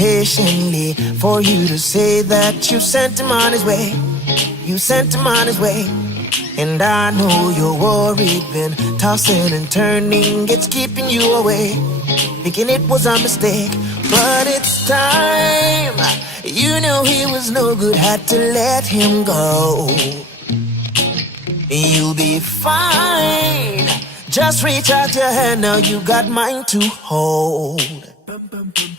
patiently for you to say that you sent him on his way. You sent him on his way. And I know you're worried, been tossing and turning, it's keeping you away, thinking it was a mistake. But it's time. You knew he was no good, had to let him go. You'll be fine. Just reach out your hand, now you got mine to hold.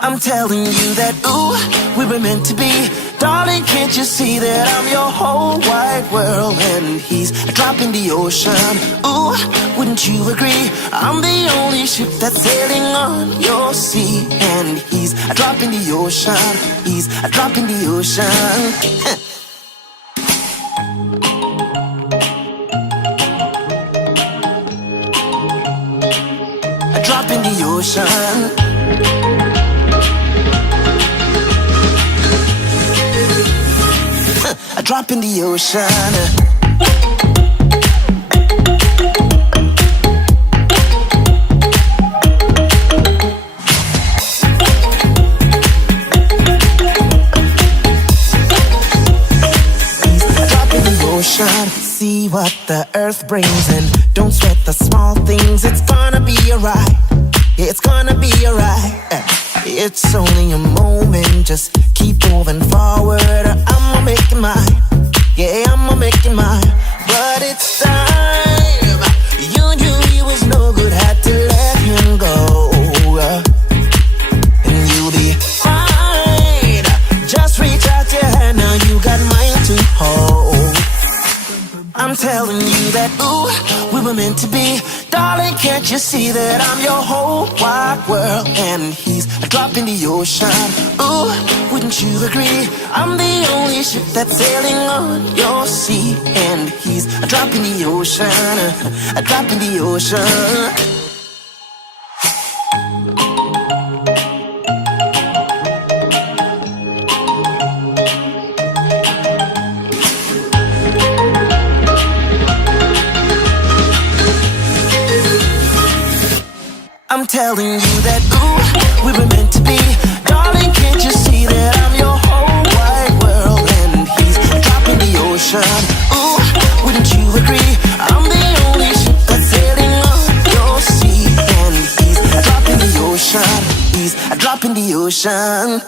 I'm telling you that, ooh, we were meant to be. Darling, can't you see that I'm your whole wide world and he's a drop in the ocean? Ooh, wouldn't you agree? I'm the only ship that's sailing on your sea, and he's a drop in the ocean. He's a drop in the ocean. A drop in the ocean. A drop in the ocean. See what the earth brings and don't sweat the small things. It's gonna be alright. It's gonna be alright. It's only a moment. Just keep moving forward. I'ma make it mine. Yeah, I'ma make it mine. But it's time. You knew he was no good, had to let him go. And you'll be fine. Just reach out your hand, now you got mine to hold. I'm telling you that, ooh, we were meant to be. Darling, can't you see that I'm your whole wide world and he's a drop in the ocean? Ooh, wouldn't you agree? I'm the only ship that's sailing on your sea, and he's a drop in the ocean. A drop in the ocean. I'm telling you that, ooh, we were meant to be. Darling, can't you see that I'm your whole wide world and he's a drop in the ocean? Ooh, wouldn't you agree? I'm the only ship that's sailing on your sea, and he's a drop in the ocean. He's a drop in the ocean.